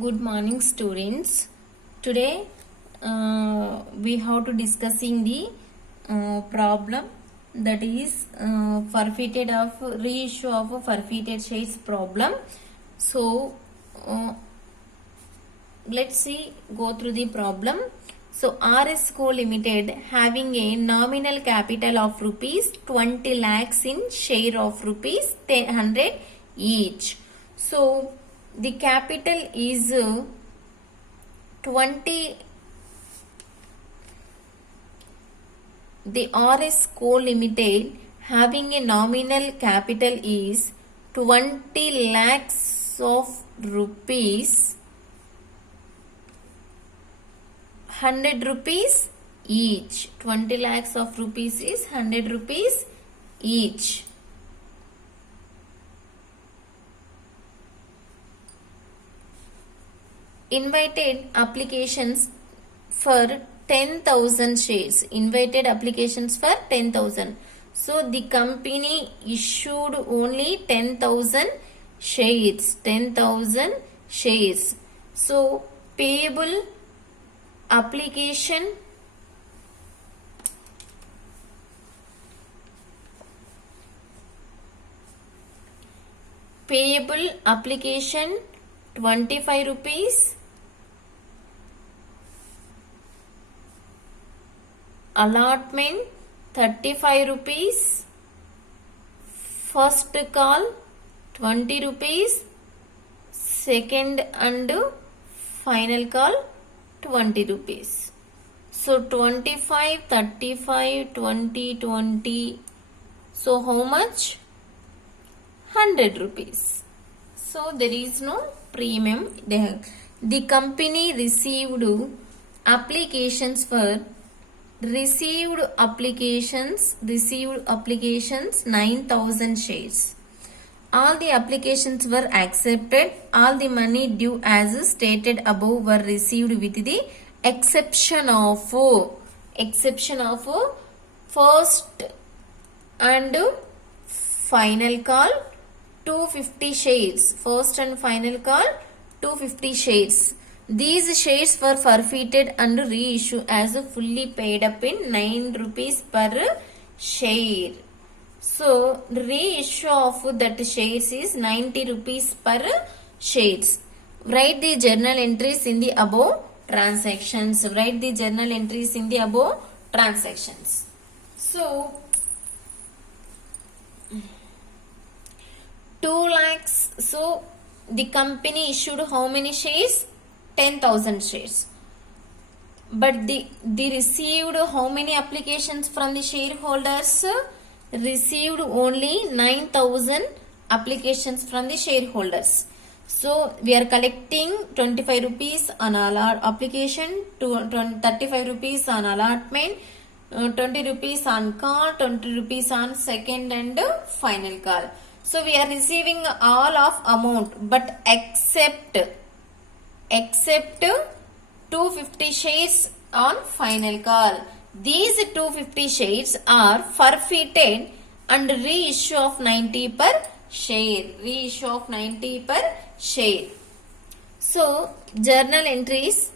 Good morning, students. Today we have to discussing the problem that is forfeited of reissue of forfeited shares problem. So let's see go through the problem. So RS Co Limited having a nominal capital of rupees 20 lakhs in share of rupees 100 each. So the capital is 20. The RS Co Limited having a nominal capital is 20 lakhs of rupees, 100 rupees each. 20 lakhs of rupees is 100 rupees each. Invited applications for 10,000 shares. Invited applications for 10,000. So the company issued only 10,000 shares. 10,000 shares. So payable application payable application 25 rupees. Allotment 35 rupees. First call 20 rupees. Second and final call 20 rupees. So 25, 35, 20, 20. So how much? 100 rupees. So there is no premium. The company received applications 9,000 shares. All the applications were accepted. All the money due as stated above were received with the exception of first and final call 250 shares. First and final call 250 shares. These shares were forfeited and reissued as fully paid up in 9 rupees per share. So reissue of that shares is 90 rupees per shares. Write the journal entries in the above transactions. Write the journal entries in the above transactions. So 2 lakhs. So the company issued how many shares? 10,000 shares. But they received how many applications from the shareholders? Received only 9,000 applications from the shareholders. So we are collecting 25 rupees on application, 35 rupees on allotment, 20 rupees on call, 20 rupees on second and final call. So we are receiving all of amount, but except 250 shares on final call. These 250 shares are forfeited and reissue of 90 per share. Reissue of 90 per share. So journal entries.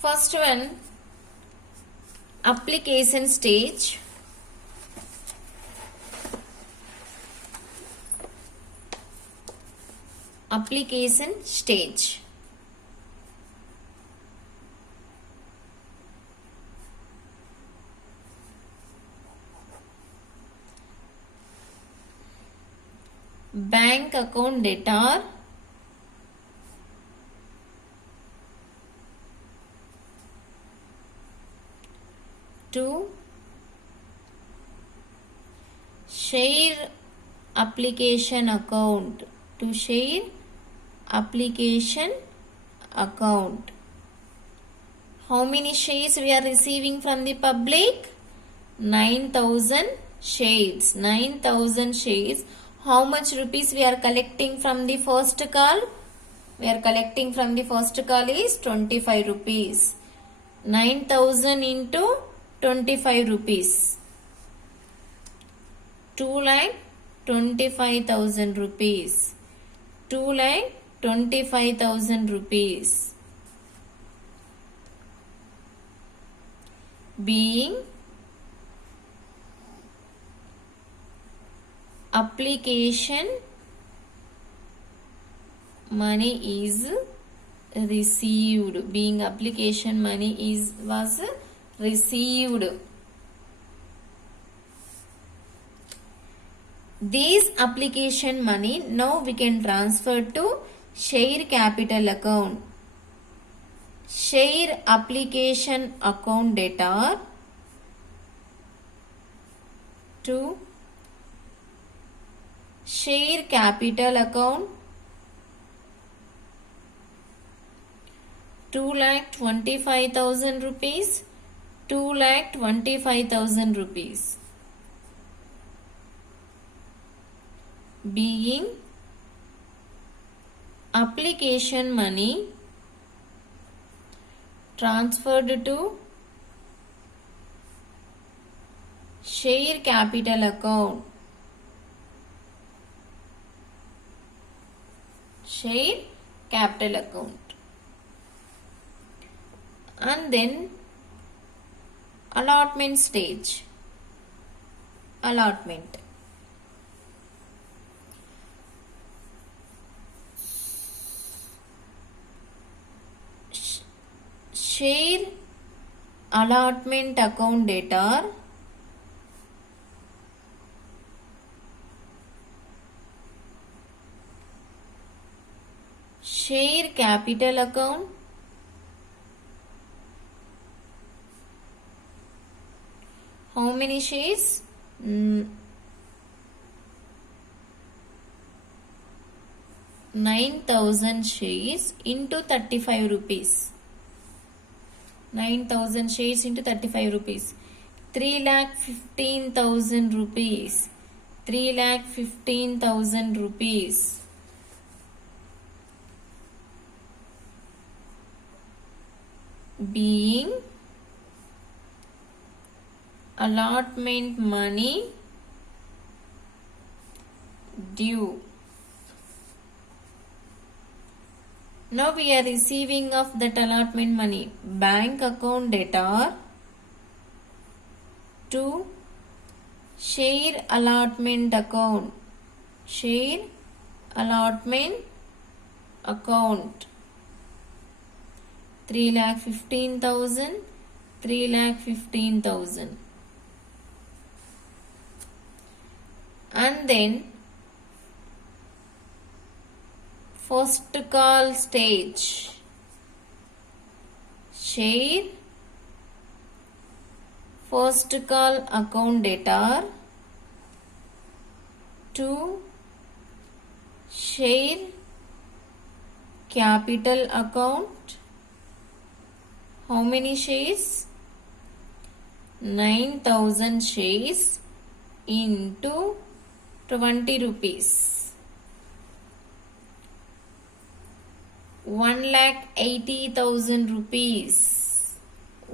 First one, application stage. Application stage. Bank account debtor. To share application account. To share application account. How many shares we are receiving from the public? 9,000 shares. 9,000 shares. How much rupees we are collecting from the first call? We are collecting from the first call is 25 rupees. 9,000 into 25 rupees. 2,25,000 rupees. 2,25,000 rupees. Being application money is received. Being application money was received. This application money now we can transfer to share capital account. Share application account data to share capital account 2,25,000 rupees. 2,25,000 rupees. Being application money transferred to share capital account. Share capital account. And then allotment stage. Allotment. Share allotment account data share capital account how many shares? 9,000 shares into 35 rupees. 9,000 shares into 35 rupees. 3,15,000 rupees. 3,15,000 rupees. Being allotment money due. Now we are receiving of that allotment money. Bank account data to share allotment account. Share allotment account. 3,15,000. 3,15,000. And then first call stage. Share first call account data to share capital account. How many shares? 9,000 shares into 20 rupees. 1,80,000 rupees.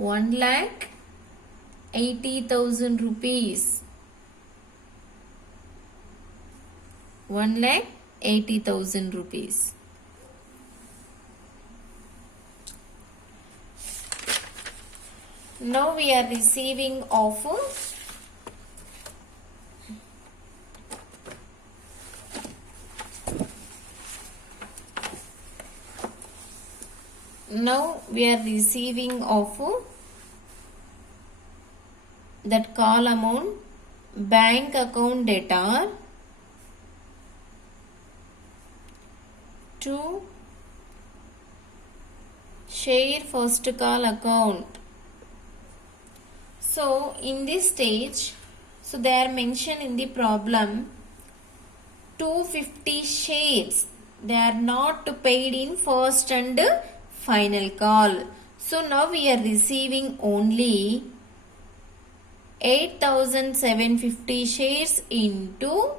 1,80,000 rupees. 1,80,000 rupees. Now we are receiving of that call amount bank account data to share first call account. So in this stage, so they are mentioned in the problem 250 shares. They are not paid in first and final call. So now we are receiving only 8,750 shares into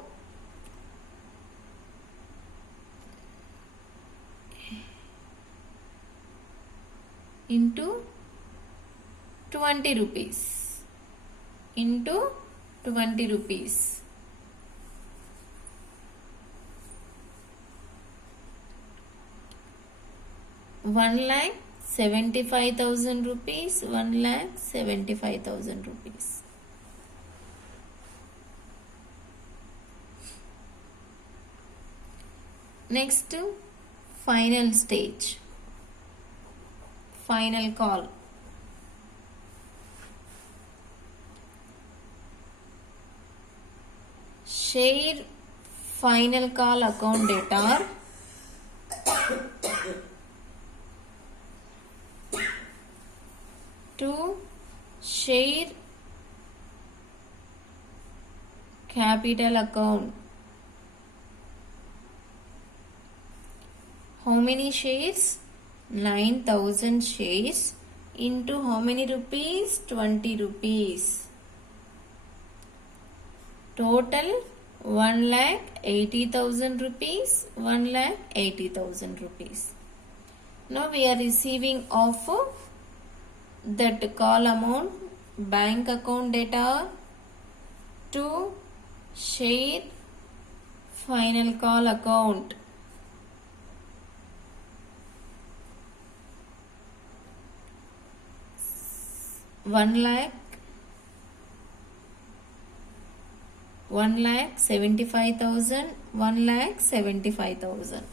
into 20 rupees into 20 rupees. One lakh 75,000 rupees, 1,75,000 rupees. Next, final stage, final call. Share final call account data to share capital account. How many shares? 9,000 shares into how many rupees? 20 rupees. Total 1,80,000 rupees. 1,80,000 rupees. Now we are receiving of that call amount, bank account data to share final call account. One lakh 1,75,000, 1,75,000.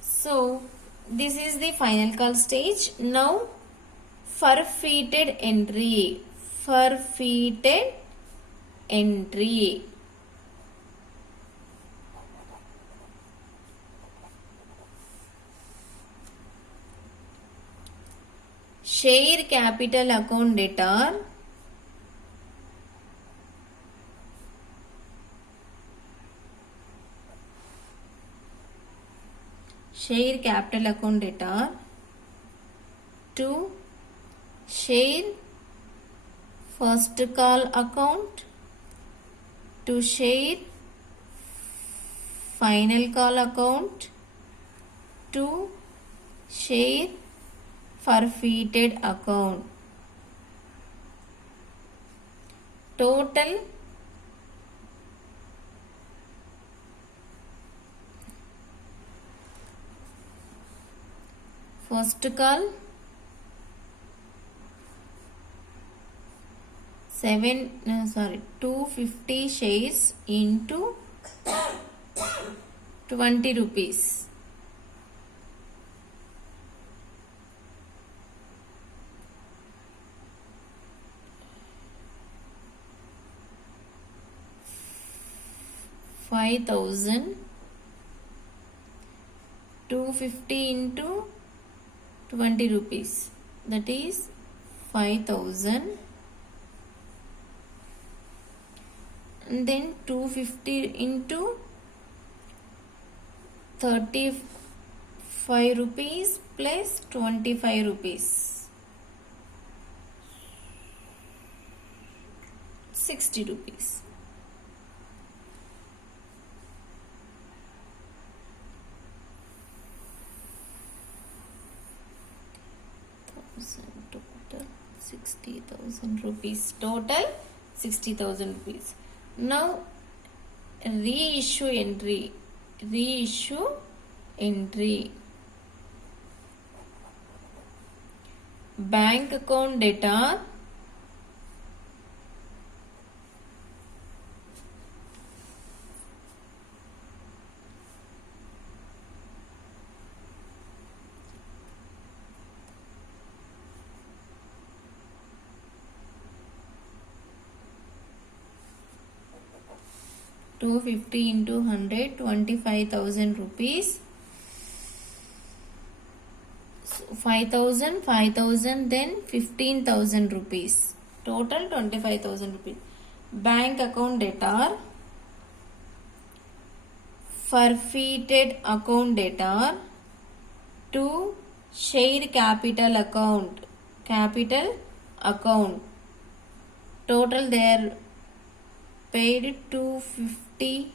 So this is the final call stage. Now forfeited entry. Forfeited entry. Share capital account data share capital account data to share first call account to share final call account to share forfeited account. Total first call 250 shares into 20 rupees. $5,000 250 into 20 rupees, that is 5,000, and then 250 into 35 rupees plus 25 rupees, 60 rupees. Total 60,000 rupees. Total 60,000 rupees. Now reissue entry. Reissue entry. Bank account data $250 into 100, 25,000 rupees. 5,000, 5,000, then 15,000 rupees. Total 25,000 rupees. Bank account data, forfeited account data to share capital account. Capital account. Total there paid 250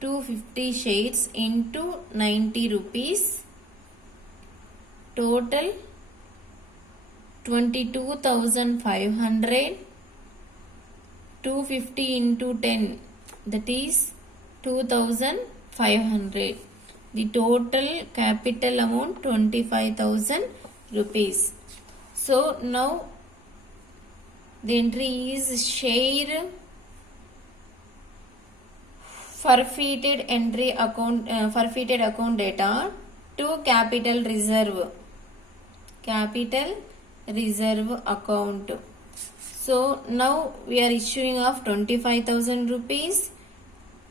250 shares into 90 rupees, total 22,500, 250 into 10, that is 2,500. The total capital amount 25,000 rupees. So now the entry is share forfeited entry account, forfeited account data to capital reserve account. So now we are issuing of 25,000 rupees,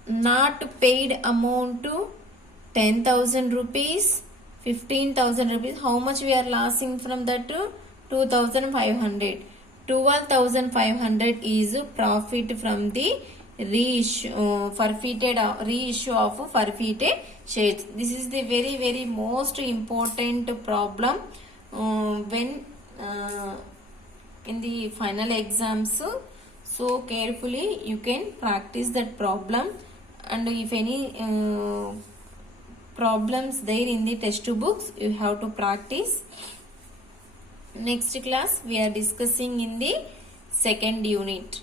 not paid amount to 10,000 rupees, 15,000 rupees. How much we are losing from that? 2,500. 12,500 is profit from the reissue of forfeited shares. This is the very most important problem when in the final exams. So carefully you can practice that problem, and if any problems there in the test books, you have to practice. Next class we are discussing in the second unit.